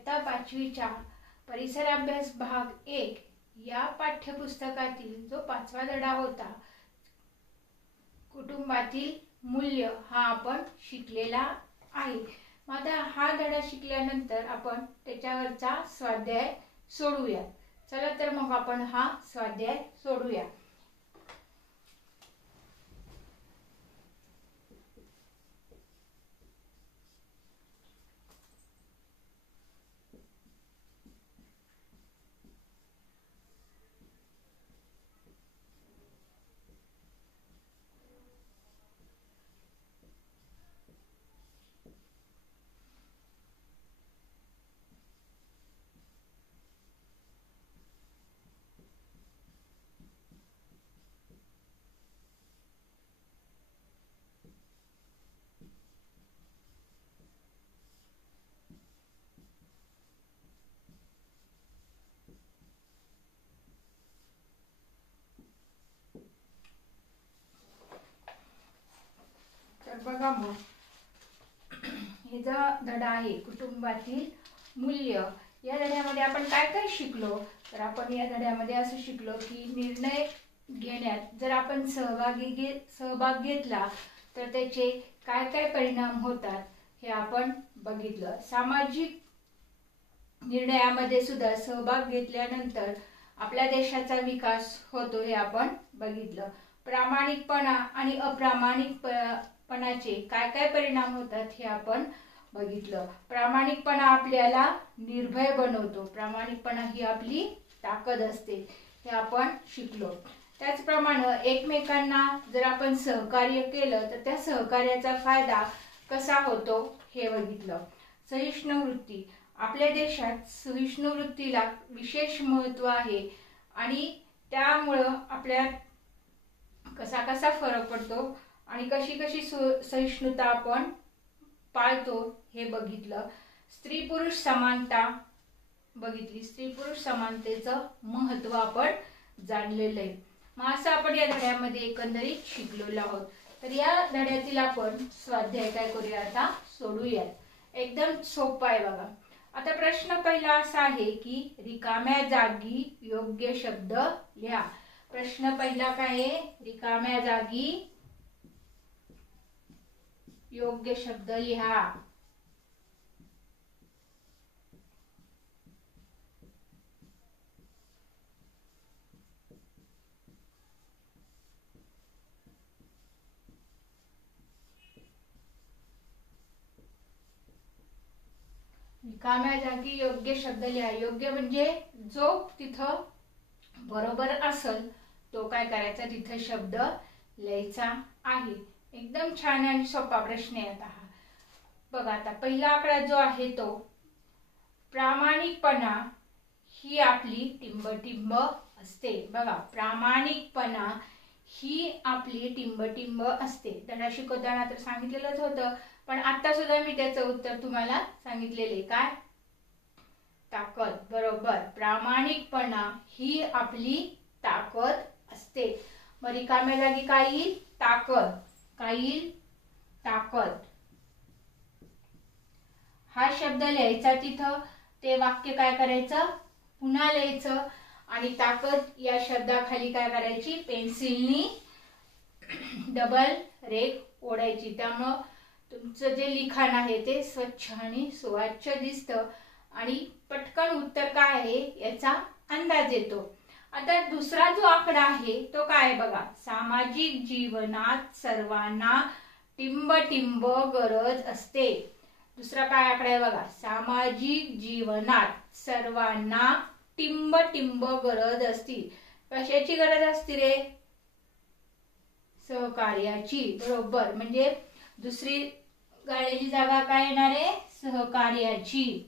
इयत्ता 5वीच्या परिसर अभ्यास भाग 1 या पाठ्यपुस्तकातील जो 5वा धडा होता, कुटुंबातील मूल्य, हा आपण शिकलेला आहे. आता हा धडा शिकल्यानंतर आपण त्याच्यावरचा स्वाध्याय सोडूया. चला तर मग आपण हा स्वाध्याय सोडूया. बघा मग हे जो धडा आहे कुटुंबातील मूल्य, या धड्यामध्ये आपण काय काय शिकलो. तर आपण या धड्यामध्ये असं शिकलो की निर्णय घेण्यात जर आपण सहभाग घेतला तर त्याचे काय काय परिणाम होतात हे आपण बघितलं. सामाजिक निर्णयामध्ये सुद्धा सहभाग घेतल्यानंतर आपल्या देशाचा विकास होतो हे आपण बघितलं. प्रामाणिकपणा आणि अप्रामाणिकपणाचे काय काय परिणाम होतात हे आपण बघितलं. प्रामाणिकपणा आपल्याला निर्भय बनवतो. प्रामाणिकपणा ही आपली ताकद असते हे आपण शिकलो. त्याचप्रमाणे एकमेकांना जर आपण सहकार्य केलं तर त्या सहकार्याचा फायदा कसा होतो हे बघितलं. सहिष्णु वृत्ती, आपल्या देशात सहिष्णु वृत्तीला विशेष महत्त्व आहे आणि त्यामुळं आपल्या कसा कसा फरक पडतो आणि कशी कशी सहिष्णुता आपण पाळतो हे बघितलं. स्त्री पुरुष समानता बघितली. स्त्री पुरुष समानतेचं महत्त्व आपण जाणलेलं आहे. मग असं आपण या धड्यामध्ये एकंदरीत शिकलेलो आहोत. तर या धड्यातील आपण स्वाध्याय काय करूया, आता सोडूयात. एकदम सोपं आहे बघा. आता प्रश्न पहिला असा आहे की रिकाम्या जागी योग्य शब्द लिहा. प्रश्न पहिला काय आहे, रिकाम्या जागी योग्य शब्द लिहा. रिकाम्या जागी योग्य शब्द लिहा. योग्य म्हणजे जो तिथं बरोबर असेल तो काय करायचा, तिथं शब्द लिहायचा आहे. एकदम छान आणि सोपा प्रश्न आहे. आता हा बघा, आता पहिला आकडा जो आहे तो प्रामाणिकपणा ही आपली टिंबटिंब असते. बघा, प्रामाणिकपणा ही आपली टिंबटिंब असते. धडा शिकवताना तर सांगितलेलंच होतं, पण आता सुद्धा मी त्याचं उत्तर तुम्हाला सांगितलेले. काय? ताकद. बरोबर, प्रामाणिकपणा ही आपली ताकद असते. मग रिकाम्या जागी काय येईल, ताकद. काय येईल, ताकद. हा शब्द लिहायचा तिथं, ते वाक्य काय करायचं, पुन्हा लिहायचं आणि ताकद या शब्दाखाली काय करायची, पेन्सिलनी डबल रेघ ओढायची. त्यामुळं तुमचं जे लिखाण आहे ते स्वच्छ आणि सुवाच्य दिसतं आणि पटकन उत्तर काय आहे याचा अंदाज येतो. आता दुसरा जो आकडा आहे तो काय बघा, सामाजिक जीवनात सर्वांना टिंबटिंब गरज असते. दुसरा काय आकडा आहे बघा, सामाजिक जीवनात सर्वांना टिंबटिंब गरज असते. कशाची गरज असते रे, सहकार्याची. बरोबर, म्हणजे दुसरी गाळलेली जागा काय येणार आहे, सहकार्याची.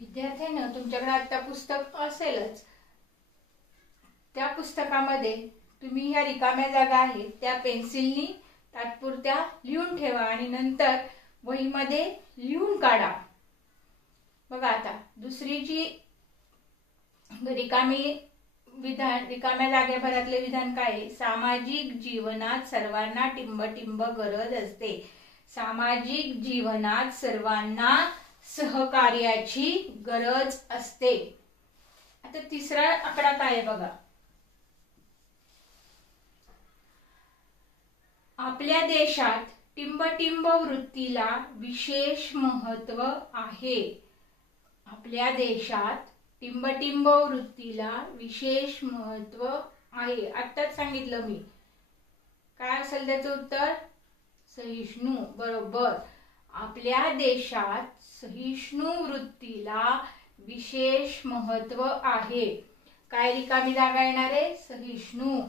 विद्यार्थ्यांनो, तुमच्याकडे आता पुस्तक असेलच. त्या पुस्तकामध्ये तुम्ही ह्या रिकाम्या जागा आहेत त्या पेन्सिलनी तात्पुरत्या लिहून ठेवा आणि नंतर वहीमध्ये लिहून काढा. बघा, आता दुसरी जी रिकामी विधान, रिकाम्या जागेभरातले विधान काय आहे? सामाजिक जीवनात सर्वांना टिंब गरज असते. सामाजिक जीवनात सर्वांना सहकार्याची गरज असते. आता तिसरा आकडा काय आहे बघा. आपल्या देशात टिंब वृत्तीला विशेष महत्त्व आहे. आपल्या देशात टिंब वृत्तीला विशेष महत्त्व आहे. आत्ताच सांगितलं मी. काय असेल त्याचं उत्तर? सहिष्णू. बरोबर. आपल्या देशात सहिष्णू वृत्तीला विशेष महत्त्व आहे. काय रिकामी जागा येणार आहे? सहिष्णू.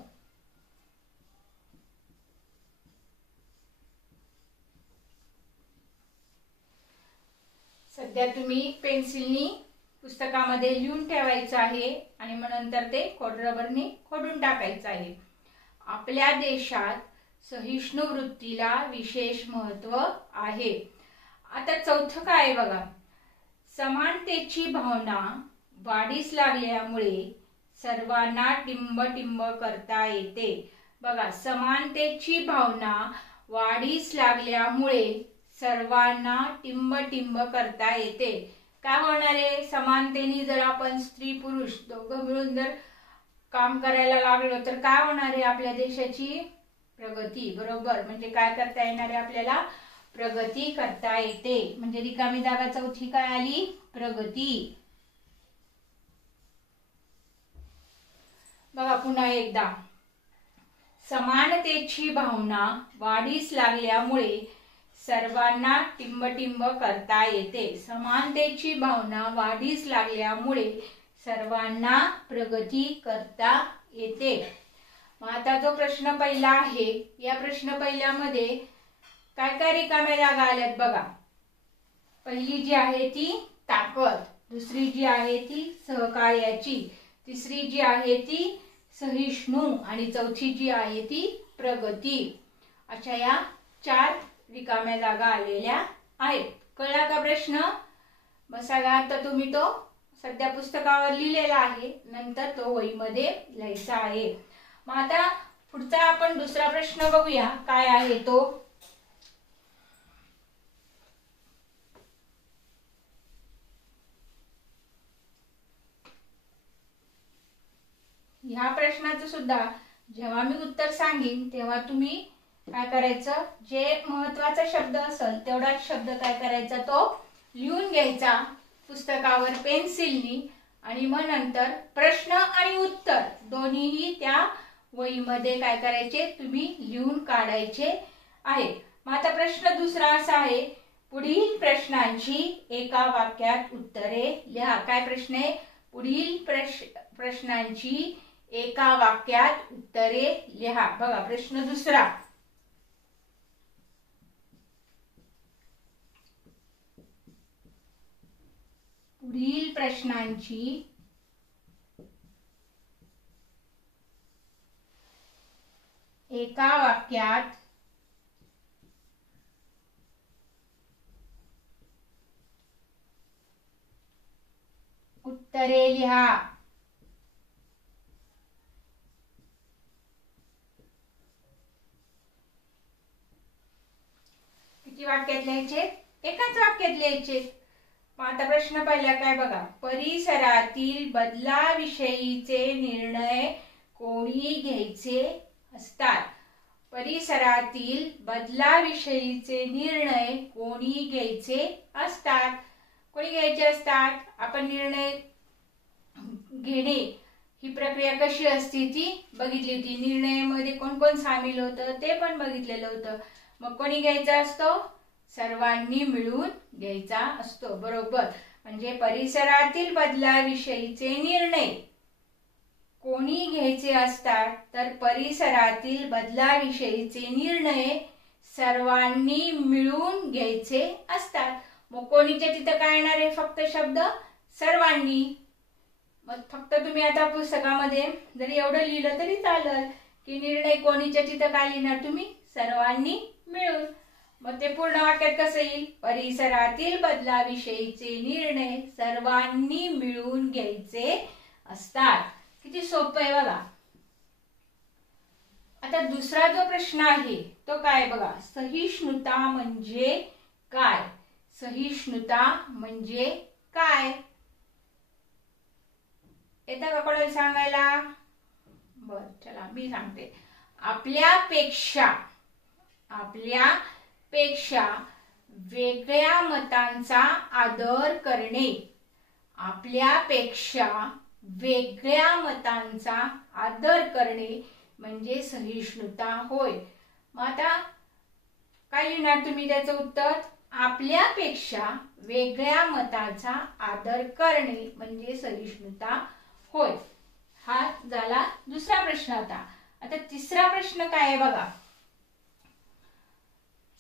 सध्या तुम्ही पेन्सिलनी पुस्तकामध्ये लिहून ठेवायचं आहे आणि मग नंतर ते रबरने खोडून टाकायचं आहे. आपल्या देशात सहिष्णू वृत्तीला विशेष महत्त्व आहे. आता चौथं काय आहे बघा. समानतेची भावना वाढीस लागल्यामुळे सर्वांना टिंब करता येते. बघा, समानतेची भावना वाढीस लागल्यामुळे सर्वांना टिंब करता येते. काय होणार आहे? समानतेने जर आपण स्त्री पुरुष दोघं मिळून जर काम करायला लागलो तर काय होणार आहे? आपल्या देशाची प्रगती. बरोबर. म्हणजे काय करता येणार आहे? आपल्याला प्रगती करता येते. म्हणजे रिकामी जागा चौथी काय आली? प्रगती. बघा पुन्हा एकदा. समानतेची भावना वाढीस लागल्यामुळे सर्वांना टिंब करता येते. समानतेची भावना वाढीस लागल्यामुळे सर्वांना प्रगती करता येते. मग आता जो प्रश्न पहिला आहे, या प्रश्न पहिल्यामध्ये काय काय रिकाम्या जागा आल्यात बघा. पहिली जी आहे ती ताकद, दुसरी जी आहे ती सहकार्याची, तिसरी जी आहे ती सहिष्णू आणि चौथी जी आहे ती प्रगती. अच्छा, या 4 रिकाम्या जागा आलेल्या आहेत. कळला का प्रश्न? बसा गा. आता तुम्ही तो सध्या पुस्तकावर लिहिलेला आहे, नंतर तो वहीमध्ये लिहायचा आहे. मग आता पुढचा आपण दुसरा प्रश्न बघूया. काय आहे तो? ह्या प्रश्नाचं सुद्धा जेव्हा मी उत्तर सांगेन तेव्हा तुम्ही काय करायचं? जे महत्त्वाचा शब्द असेल तेवढाच शब्द काय करायचा? तो लिहून घ्यायचा पुस्तकावर पेन्सिलनी आणि मग नंतर प्रश्न आणि उत्तर दोन्हीही त्या वहीमध्ये काय करायचे? तुम्ही लिहून काढायचे आहे. मग आता प्रश्न दुसरा असा आहे. पुढील प्रश्नांची एका वाक्यात उत्तरे लिहा. काय प्रश्न आहे? पुढील प्रश्नांची एका वाक्यात उत्तरे लिहा. बघा प्रश्न दुसरा. पुढील प्रश्नांची एका वाक्यात उत्तरे लिहा. किती वाक्यात लिहायचे? एकाच वाक्यात लिहायचे. आता प्रश्न पहिला काय बघा. परिसरातील बदलाविषयीचे निर्णय कोणी घ्यायचे असतात? परिसरातील बदलाविषयीचे निर्णय कोणी घ्यायचे असतात? कोणी घ्यायचे असतात? आपण निर्णय घेणे ही प्रक्रिया कशी असते ती बघितली होती. निर्णयामध्ये कोण कोण सामील होतं ते पण बघितलेलं होतं. मग कोणी घ्यायचा असतो? सर्वांनी मिळून घ्यायचा असतो. बरोबर. म्हणजे परिसरातील बदलाविषयीचे निर्णय कोणी घ्यायचे असतात? तर परिसरातील बदलाविषयीचे निर्णय सर्वांनी मिळून घ्यायचे असतात. मग कोणीच्या तिथं काय येणार आहे? फक्त शब्द सर्वांनी. मग फक्त तुम्ही आता पुस्तकामध्ये जरी एवढं लिहिलं तरी चालेल की निर्णय कोणीच्या तिथं काय लिहिणार तुम्ही? सर्वांनी मिळून. मग ते पूर्ण वाक्यात कसं येईल? परिसरातील बदलाविषयीचे निर्णय सर्वांनी मिळून घ्यायचे असतात. किती सोपं आहे बघा. आता दुसरा जो प्रश्न आहे तो काय बघा, सहिष्णुता म्हणजे काय? सहिष्णुता म्हणजे काय? येतं का कोणाला सांगायला? बर चला मी सांगते. आपल्यापेक्षा वेगळ्या मतांचा आदर करणे. आपल्यापेक्षा वेगळ्या मतांचा आदर करणे म्हणजे सहिष्णुता होय. मग आता काय लिहिणार तुम्ही त्याचं उत्तर? आपल्यापेक्षा वेगळ्या मताचा आदर करणे म्हणजे सहिष्णुता होय. हा झाला दुसरा प्रश्न. आता तिसरा प्रश्न काय आहे बघा.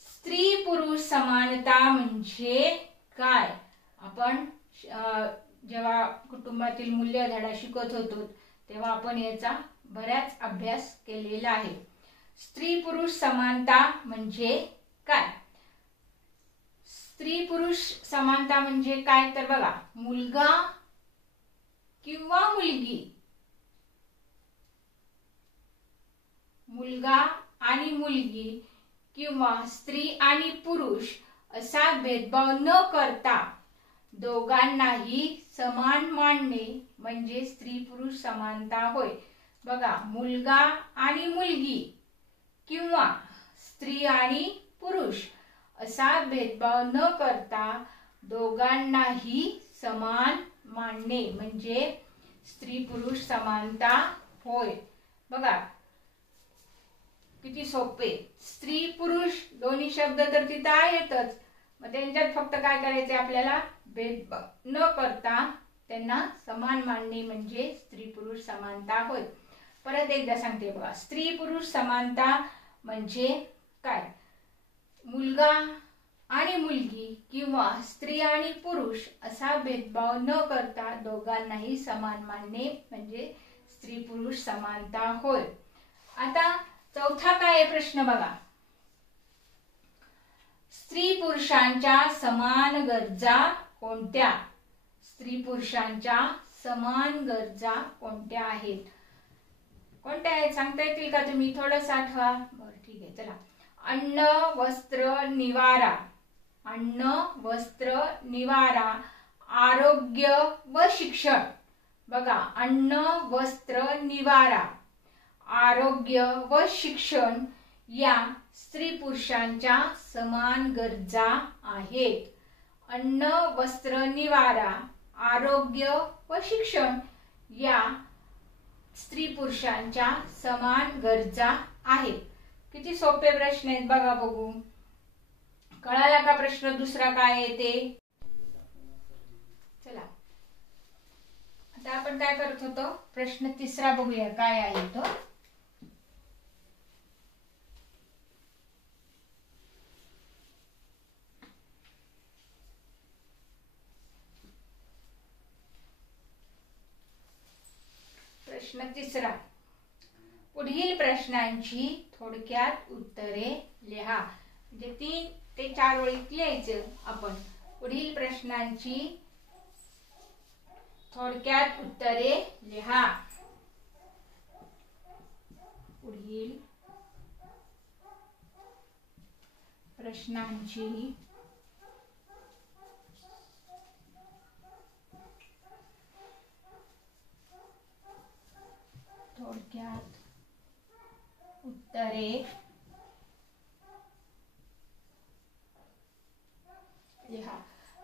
स्त्री पुरुष समानता म्हणजे काय? आपण जेव्हा कुटुंबातील मूल्यधडा शिकत होतो तेव्हा आपण याचा बराच अभ्यास केलेला आहे. स्त्री पुरुष समानता म्हणजे काय? स्त्री पुरुष समानता म्हणजे काय तर बघा, मुलगा किंवा मुलगी, मुलगा आणि मुलगी किंवा स्त्री आणि पुरुष असा भेदभाव न करता दोघांनाही समान मानणे म्हणजे स्त्री पुरुष समानता होय. बघा, मुलगा आणि मुलगी किंवा स्त्री आणि पुरुष असा भेदभाव न करता दोघांनाही समान मानणे म्हणजे स्त्री पुरुष समानता होय. बघा किती सोपे. स्त्री पुरुष दोन्ही शब्द तर तिथं आहेतच, मग त्यांच्यात फक्त काय करायचे आपल्याला, भेदभाव न करता त्यांना समान मानणे म्हणजे स्त्री पुरुष समानता होय. परत एकदा सांगते बघा, स्त्री पुरुष समानता म्हणजे काय? मुलगा आणि मुलगी किंवा स्त्री आणि पुरुष असा भेदभाव न करता दोघांनाही समान मानणे म्हणजे स्त्री पुरुष समानता होय. आता चौथा काय आहे प्रश्न बघा. स्त्री पुरुषांच्या समान गरजा कोणत्या? स्त्री पुरुषांच्या समान गरजा कोणत्या आहेत? कोणत्या आहेत सांगता येतील का तुम्ही? थोडंसं आठवा. बरं ठीक आहे चला. अन्न वस्त्र निवारा, अन्न वस्त्र निवारा, आरोग्य व शिक्षण. बघा, अन्न वस्त्र निवारा, आरोग्य व शिक्षण या स्त्री पुरुषांच्या समान गरजा आहेत. अन्न वस्त्र निवारा, आरोग्य व शिक्षण या स्त्री पुरुषांच्या समान गरजा आहेत. किती सोपे प्रश्न आहेत बघा. बघू कळाला का प्रश्न दुसरा काय आहे ते? चला आता आपण काय करत होतो, प्रश्न तिसरा बघूया काय आहे तो. प्रश्न तिसरा. पुढील प्रश्नांची थोडक्यात उत्तरे लिहा. म्हणजे 3 ते 4 ओळीत लिहायचं आपण. पुढील प्रश्नांची थोडक्यात उत्तरे लिहा. पुढील प्रश्नांची थोडक्यात उत्तरे लिहा.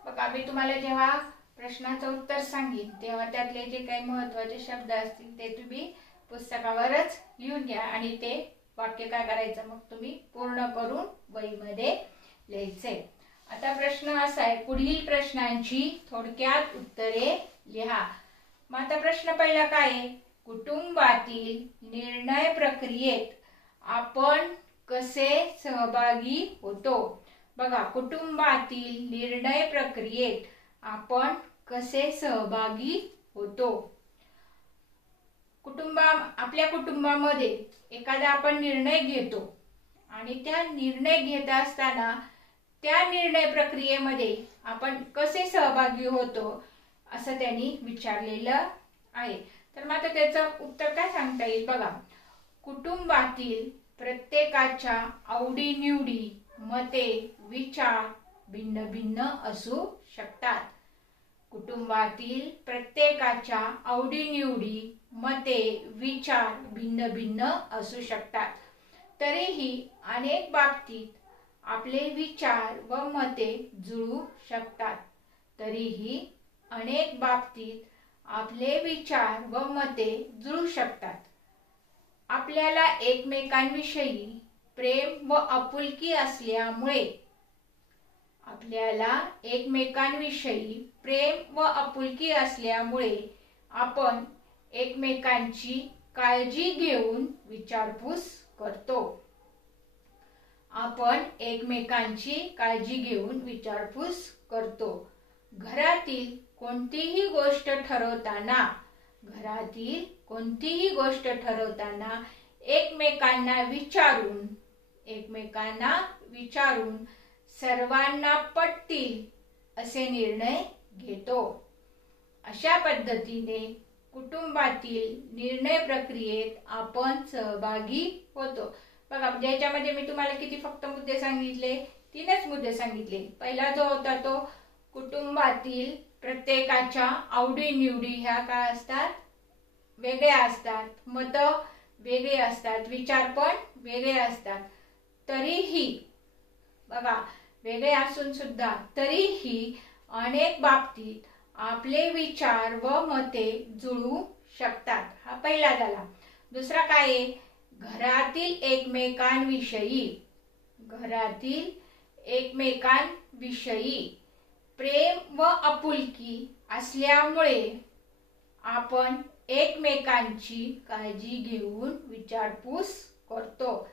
बघा, मी तुम्हाला जेव्हा प्रश्नाचं उत्तर सांगेन तेव्हा त्यातले जे काही महत्त्वाचे शब्द असतील ते तुम्ही पुस्तकावरच लिहून घ्या आणि ते वाक्य काय करायचं मग तुम्ही पूर्ण करून वहीमध्ये लिहायचे. आता प्रश्न असा आहे, पुढील प्रश्नांची थोडक्यात उत्तरे लिहा. मग आता प्रश्न पहिला काय आहे, कुटुंबातील निर्णय प्रक्रियेत आपण कसे सहभागी होतो? बघा, कुटुंबातील निर्णय प्रक्रियेत आपण कसे सहभागी होतो? आपल्या कुटुंबामध्ये एखादा आपण निर्णय घेतो आणि त्या निर्णय घेत असताना त्या निर्णय प्रक्रियेमध्ये आपण कसे सहभागी होतो असं त्यांनी विचारलेलं आहे. तर मग आता त्याचं उत्तर काय सांगता येईल बघा. कुटुंबातील प्रत्येकाच्या आवडीनिवडी, मते, विचार भिन्न भिन्न असू शकतात. कुटुंबातील प्रत्येकाच्या आवडीनिवडी, मते, विचार भिन्न भिन्न असू शकतात. तरीही अनेक बाबतीत आपले विचार व मते जुळू शकतात. तरीही अनेक बाबतीत आपले विचार व मते जुळू शकतात. आपल्याला एकमेकांविषयी प्रेम व आपुलकी असल्यामुळे आपण एकमेकांची काळजी घेऊन विचारपूस करतो. घरातील कोणतीही गोष्ट ठरवताना एकमेकांना विचारून सर्वांना पटतील असे निर्णय घेतो. अशा पद्धतीने कुटुंबातील निर्णय प्रक्रियेत आपण सहभागी होतो. बघा, ज्याच्यामध्ये मी तुम्हाला किती फक्त मुद्दे सांगितले, 3च मुद्दे सांगितले. पहिला जो होता तो कुटुंबातील प्रत्येकाच्या आवडीनिवडी ह्या काय असतात, वेगळ्या असतात, मत वेगळे असतात, विचार पण वेगळे असतात. तरीही बघा, वेगळे असून सुद्धा तरीही अनेक बाबतीत आपले विचार व मते जुळू शकतात. हा पहिला झाला. दुसरा काय आहे, घरातील एकमेकांविषयी प्रेम व आपुलकी असल्यामुळे आपण एकमेकांची काळजी घेऊन विचारपूस करतो.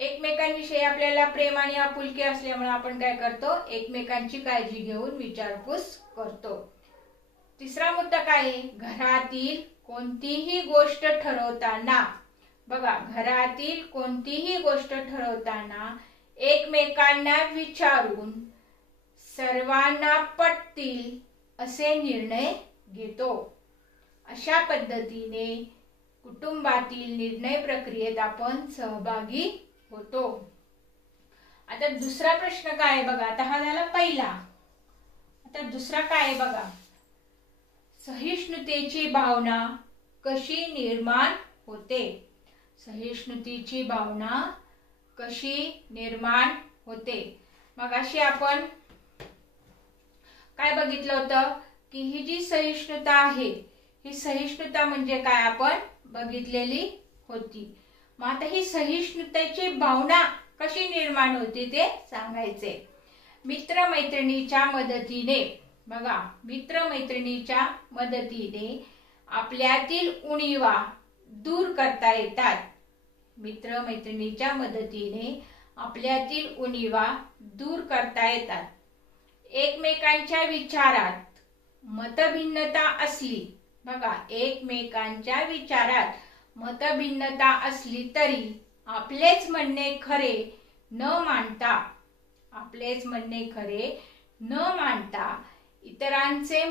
एकमेकांविषयी आपल्याला प्रेम आणि आपुलकी असल्यामुळे आपण काय करतो, एकमेकांची काळजी घेऊन विचारपूस करतो. तिसरा मुद्दा काय आहे, घरातील कोणतीही गोष्ट ठरवताना एकमेकांना विचारून सर्वांना पटतील असे निर्णय घेतो. अशा पद्धतीने कुटुंबातील निर्णय प्रक्रियेत आपण सहभागी होतो. आता दुसरा प्रश्न काय आहे बघा. आता हा झाला पहिला. आता दुसरा काय आहे बघा, सहिष्णुतेची भावना कशी निर्माण होते. मग अशी आपण काय बघितलं होतं की ही जी सहिष्णुता आहे, ही सहिष्णुता म्हणजे काय आपण बघितलेली होती. मग आता ही सहिष्णुतेची भावना कशी निर्माण होते ते सांगायचे. मित्रमैत्रिणीच्या मदतीने आपल्यातील उणीवा दूर करता येतात. एकमेकांच्या विचारात मतभिन्नता असली तरी आपलेच म्हणणे खरे न मानता इतरांचे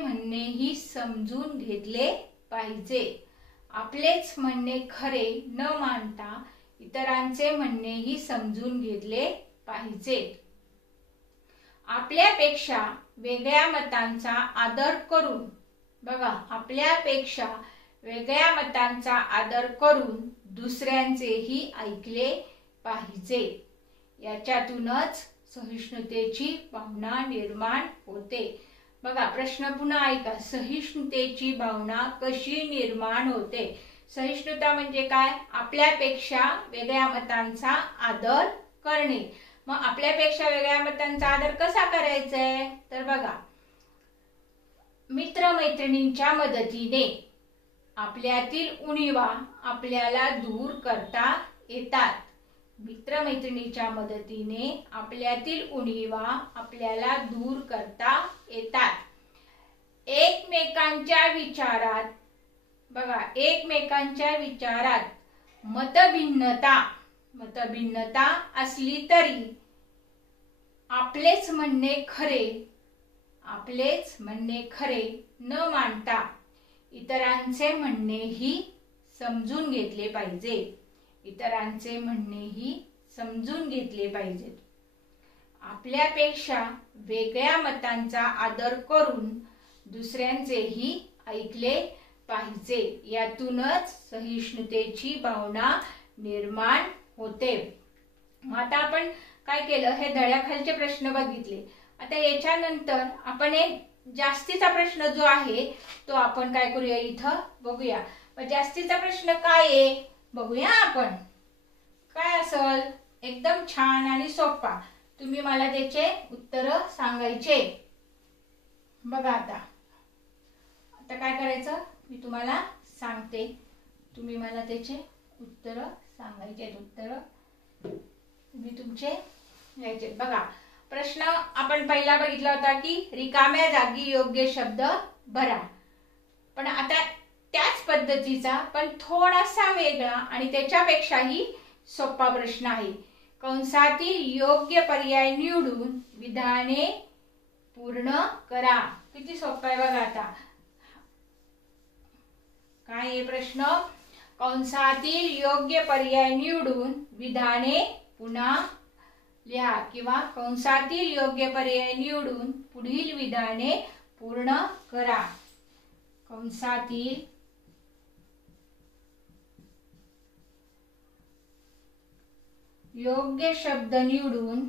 म्हणणेही समजून घेतले पाहिजे. आपल्यापेक्षा वेगळ्या मतांचा आदर करून दुसऱ्यांचेही ऐकले पाहिजे. याच्यातूनच सहिष्णुतेची भावना निर्माण होते. बघा, प्रश्न पुन्हा ऐका. सहिष्णुतेची भावना कशी निर्माण होते. सहिष्णुता म्हणजे काय, आपल्यापेक्षा वेगळ्या मतांचा आदर करणे. मग आपल्यापेक्षा वेगळ्या मतांचा आदर कसा करायचा आहे, तर बघा, मित्रमैत्रिणींच्या मदतीने आपल्यातील उणीवा आपल्याला दूर करता येतात. एकमेकांच्या विचारात मतभिन्नता असली तरी आपलेच म्हणणे खरे न मानता इतरांचे म्हणणेही समजून घेतले पाहिजे. इतरांचे म्हणणेही समजून घेतले पाहिजेत. आपल्यापेक्षा वेगळ्या मतांचा आदर करून दुसऱ्यांचेही ऐकले पाहिजे. यातूनच सहिष्णुतेची भावना निर्माण होते. आता आपण काय केलं, हे दळ्याखालचे प्रश्न बघितले. आता याच्यानंतर आपण एक जास्तीचा प्रश्न जो आहे तो आपण काय करूया, इथं बघूया. जास्तीचा प्रश्न काय आहे बघूया आपण. काय असेल, एकदम छान आणि सोपा. तुम्ही मला त्याचे उत्तर सांगायचे. बघा आता काय करायचं मी तुम्हाला सांगते, तुम्ही मला त्याचे उत्तर सांगायचे. उत्तर तुम्ही तुमचे घ्यायचे. बघा प्रश्न आपण पहिला बघितला होता की रिकाम्या जागी योग्य शब्द भरा. पण आता त्याच पद्धतीचा पण थोडासा वेगळा आणि त्याच्यापेक्षाही सोपा प्रश्न आहे. कंसातील योग्य पर्याय निवडून विधाने पूर्ण करा. किती सोपा आहे बघा. आता काय आहे प्रश्न, कंसातील योग्य पर्याय निवडून विधाने पुन्हा लिहा किंवा कंसातील योग्य पर्याय निवडून पुढील विधाने पूर्ण करा. कंसातील योग्य शब्द निवडून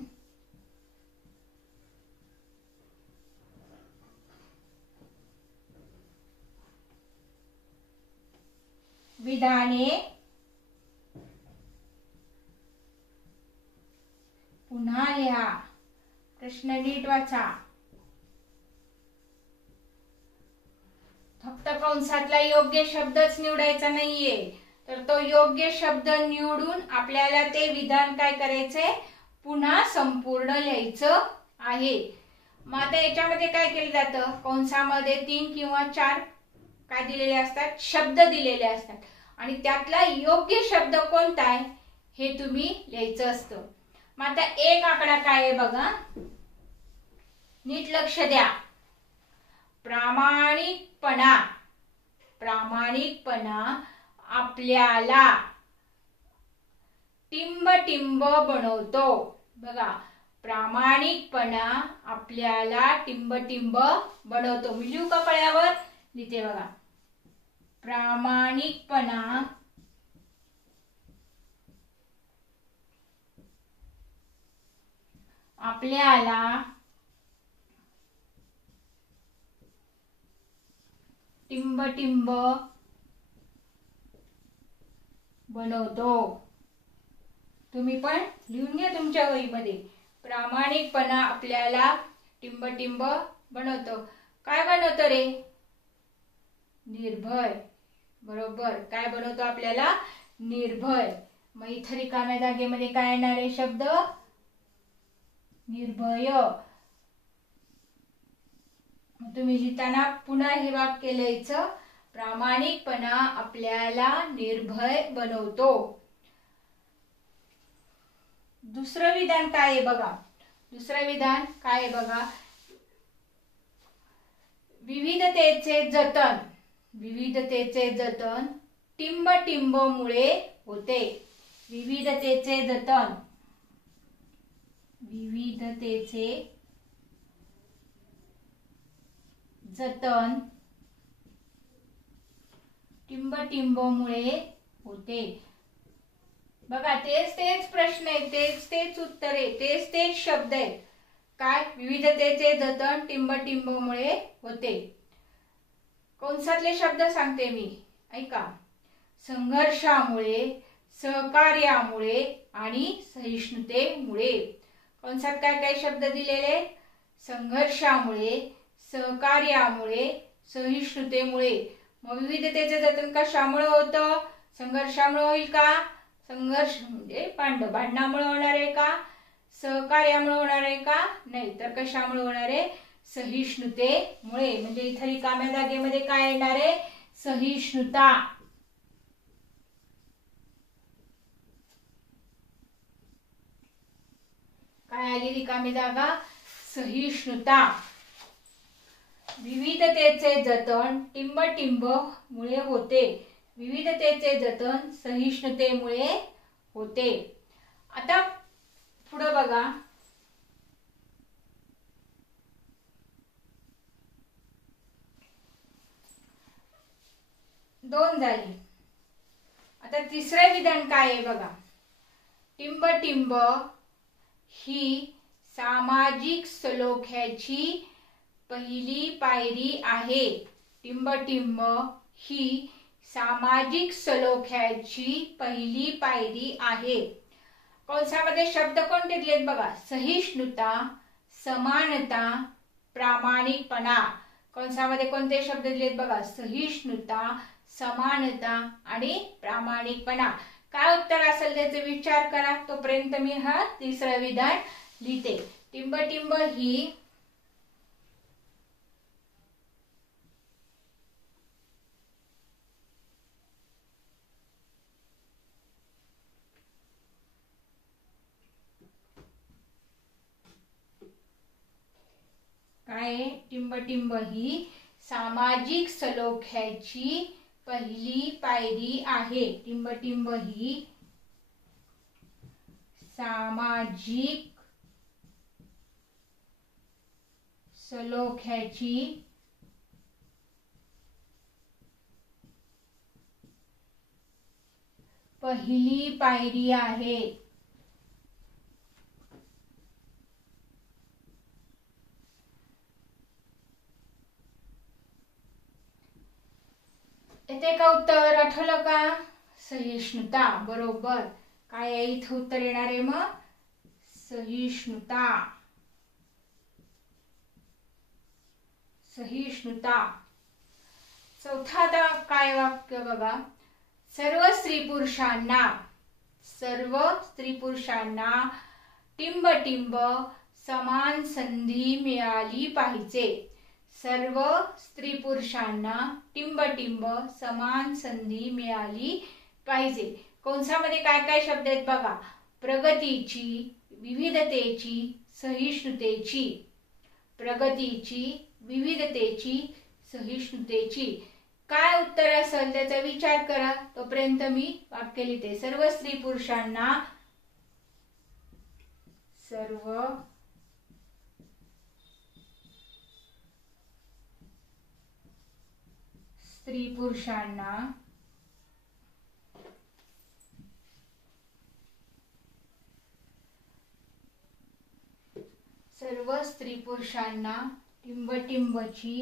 विधाने पुन्हा लिहा. प्रश्न नीट वाचा. फक्त कंसातला योग्य शब्दच निवडायचा नाहीये, तर तो योग्य शब्द निवडून आपल्याला ते विधान काय करायचंय, पुन्हा संपूर्ण लिहायचं आहे. मग आता याच्यामध्ये काय केलं जातं, कंसामध्ये 3 किंवा 4 काय दिलेले असतात, शब्द दिलेले असतात आणि त्यातला योग्य शब्द कोणता आहे हे तुम्ही लिहायचं असतं. मग आता एक आकडा काय आहे बघा, नीट लक्ष द्या. प्रामाणिकपणा. प्रामाणिकपणा आपल्याला टिंब बनवतो. बघा प्रामाणिकपणा आपल्याला टिंब बनवतो. मी लिहू का फळ्यावर, लिहिते बघा. प्रामाणिकपणा आपल्याला टिंब बनवतो. तुम्ही पण लिहून घ्या तुमच्या वहीमध्ये. प्रामाणिकपणा आपल्याला टिंब बनवतो. काय बनवतो रे, निर्भय. बरोबर, काय बनवतो आपल्याला, निर्भय. मग इथे रिकाम्या जागेमध्ये काय येणार आहे शब्द, निर्भय. तुम्ही लिहिताना पुन्हा हे वाक्य लिहायचं, प्रामाणिकपणा आपल्याला निर्भय बनवतो. दुसरं विधान काय आहे बघा. दुसरं विधान काय आहे बघा, विविधतेचे जतन. विविधतेचे जतन टिंबमुळे होते. विविधतेचे जतन, विविधतेचे जतन टिंबमुळे होते. बघा तेच प्रश्न आहे, तेच उत्तर आहे, तेच शब्द आहेत. काय, विविधतेचे जतन टिंबमुळे होते. कंसातले शब्द सांगते मी, ऐका. संघर्षामुळे, सहकार्यामुळे आणि सहिष्णुतेमुळे. कंसात काय शब्द दिलेले, संघर्षामुळे, सहकार्यामुळे, सहिष्णुतेमुळे. मग विविधतेचे जतन कशामुळे होतं, संघर्षामुळे होईल का, संघर्ष म्हणजे भांडणामुळे होणार आहे का, सहकार्यामुळे होणार आहे का, नाही तर कशामुळे होणार आहे, सहिष्णुतेमुळे. म्हणजे इथे रिकाम्या जागेमध्ये काय येणार आहे, सहिष्णुता. काय आली रिकामी जागा, सहिष्णुता. विविधतेचे जतन टिंबटिंब मुळे होते. विविधतेचे जतन सहिष्णुतेमुळे होते. आता पुढे बघा, दोन झाले. आता तिसरे विधान काय आहे बघा. टिंबटिंब ही सामाजिक सलोख्याची पहिली पायरी आहे. टिंबटिंब ही सामाजिक सलोख्याची पहिली पायरी आहे. कंसामध्ये शब्द कोणते दिलेत बघा. सहिष्णुता, समानता, प्रामाणिकपणा. कंसामध्ये कोणते शब्द दिलेत बघा. सहिष्णुता, समानता आणि प्रामाणिकपणा. काय उत्तर असेल त्याचा विचार करा. तोपर्यंत मी हा तिसरा विधान लिहिते. टिंबटिंब ही काय? टिंबटिंब ही सामाजिक सलोख्याची पहिली पायरी आहे. टिंबटिंब ही सामाजिक सलोख्याची पहिली पायरी आहे. येते का उत्तर? आठवलं का? सहिष्णुता. बरोबर. काय आहे इथं उत्तर येणार आहे मग? सहिष्णुता. सहिष्णुता. चौथा आता काय वाक्य बघा. सर्व स्त्री पुरुषांना टिंबटिंब समान संधी मिळाली पाहिजे. सर्व स्त्री पुरुषांना टिंबटिंब समान संधी मिळाली पाहिजे. कंसामध्ये काय काय शब्द आहेत बघा. प्रगतीची, विविधतेची, सहिष्णुतेची. प्रगतीची, विविधतेची, सहिष्णुतेची. काय उत्तर असेल त्याचा विचार करा. तोपर्यंत मी वाक्य लिहिते. सर्व स्त्री पुरुषांना सर्व स्त्री पुरुषांना टिंबटिंबची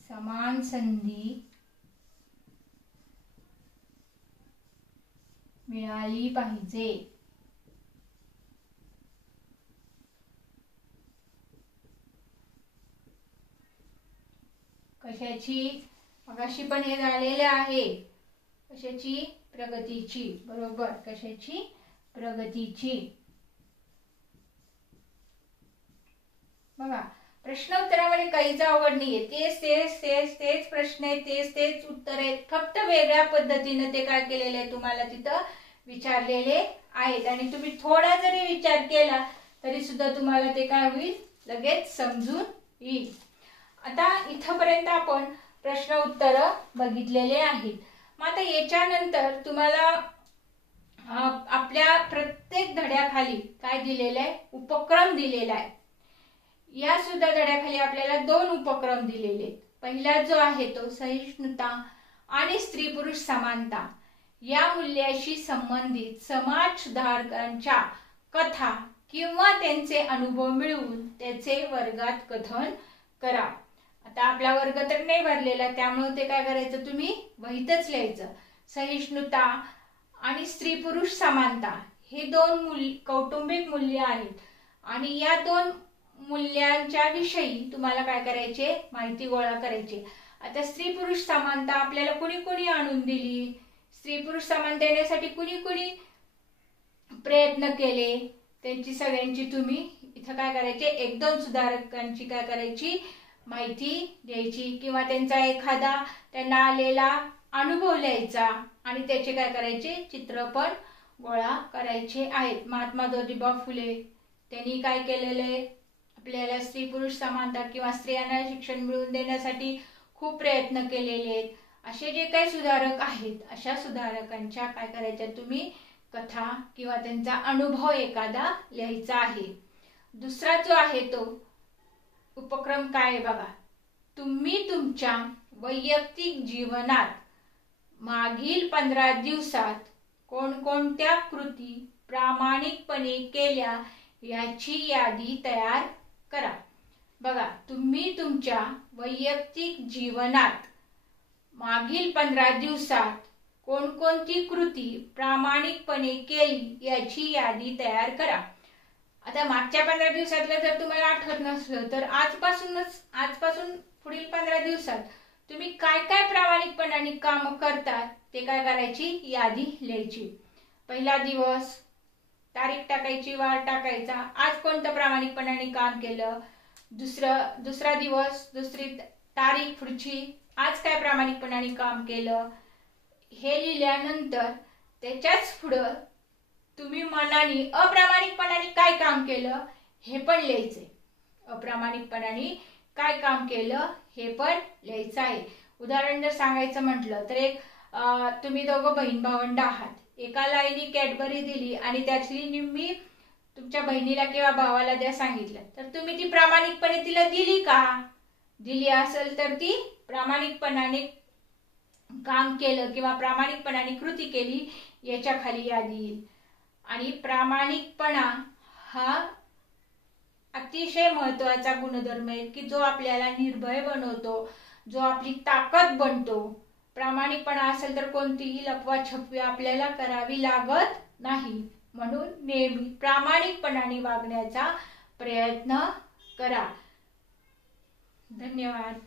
समान संधी मिळाली पाहिजे. कशाची? मगाशी पण हे झालेले आहे. कशाची? प्रगतीची. बरोबर. कशाची? प्रगतीची. बघा, प्रश्न उत्तरामध्ये काहीच आवड नाहीये. तेच प्रश्न आहेत, तेच उत्तर आहेत. फक्त वेगळ्या पद्धतीने ते काय केलेले आहे तुम्हाला तिथं विचारलेले आहेत. आणि तुम्ही थोडा जरी विचार केला तरी सुद्धा तुम्हाला ते काय होईल? लगेच समजून येईल. आता इथपर्यंत आपण प्रश्न उत्तर बघितलेले आहेत. मग आता याच्यानंतर तुम्हाला आपल्या प्रत्येक धड्याखाली काय दिलेलं आहे? उपक्रम दिलेला आहे. या सुद्धा धड्याखाली आपल्याला दोन उपक्रम दिलेले आहेत. पहिला जो आहे तो सहिष्णुता आणि स्त्री पुरुष समानता या मूल्याशी संबंधित समाज सुधारकांच्या कथा किंवा त्यांचे अनुभव मिळवून त्याचे वर्गात कथन करा. आता आपला वर्ग तर नाही भरलेला, त्यामुळे ते काय करायचं? तुम्ही वहीतच लिहायचं. सहिष्णुता आणि स्त्री पुरुष समानता हे दोन कौटुंबिक मूल्य आहेत आणि या दोन मूल्यांच्या विषयी तुम्हाला काय करायचे? माहिती गोळा करायची. आता स्त्री पुरुष समानता आपल्याला कुणी कुणी आणून दिली? स्त्री पुरुष समानता येण्यासाठी कुणी कुणी प्रयत्न केले? त्यांची सगळ्यांची तुम्ही इथं काय करायचे? एक दोन सुधारकांची काय करायची? माहिती द्यायची किंवा त्यांचा एखादा त्यांना आलेला अनुभव लिहायचा आणि त्याचे काय करायचे? चित्र पण गोळा करायचे आहेत. महात्मा ज्योतिबा फुले त्यांनी काय केलेले? आपल्याला स्त्री पुरुष समानता किंवा स्त्रियांना शिक्षण मिळवून देण्यासाठी खूप प्रयत्न केलेले आहेत, असे जे काही सुधारक आहेत, अशा सुधारकांच्या काय करायच्या तुम्ही कथा किंवा त्यांचा अनुभव एखादा लिहायचा आहे. दुसरा जो आहे तो उपक्रम काय आहे बघा, तुम्ही तुमच्या वैयक्तिक जीवनात मागील 15 दिवसात कोणकोणत्या कृती प्रामाणिकपणे केल्या याची यादी तयार करा. बघा, तुम्ही तुमच्या वैयक्तिक जीवनात मागील 15 दिवसात कोणकोणती कृती प्रामाणिकपणे केली याची यादी तयार करा. आता मागच्या 15 दिवसातलं जर तुम्हाला आठवत नसलं तर आजपासून पुढील 15 दिवसात तुम्ही काय काय प्रामाणिकपणाने काम करतात ते काय करायची यादी लिहायची. पहिला दिवस, तारीख टाकायची, वार टाकायचा, आज कोणतं प्रामाणिकपणाने काम केलं. दुसरा दिवस, दुसरी तारीख पुढची, आज काय प्रामाणिकपणाने काम केलं. हे लिहिल्यानंतर त्याच्याच पुढं तुम्ही मनाने अप्रामाणिकपणाने काय काम केलं हे पण लिहायचंय. अप्रामाणिकपणाने काय काम केलं हे पण लिहायचं आहे. उदाहरण जर सांगायचं म्हटलं तर एक तुम्ही दोघं बहीण भावंड आहात, एकाला आईने कॅडबरी दिली आणि त्यातली निम्मी तुमच्या बहिणीला किंवा भावाला द्या सांगितलं, तर तुम्ही ती प्रामाणिकपणे तिला दिली का? दिली असेल तर ती प्रामाणिकपणाने काम केलं किंवा प्रामाणिकपणाने कृती केली याच्या खाली यादी येईल. आणि प्रामाणिकपणा हा अतिशय महत्त्वाचा गुणधर्म आहे की जो आपल्याला निर्भय बनवतो, जो आपली ताकद बनतो. प्रामाणिकपणा असेल तर कोणतीही लपवाछपवी आपल्याला करावी लागत नाही. म्हणून नेहमी प्रामाणिकपणाने वागण्याचा प्रयत्न करा. धन्यवाद.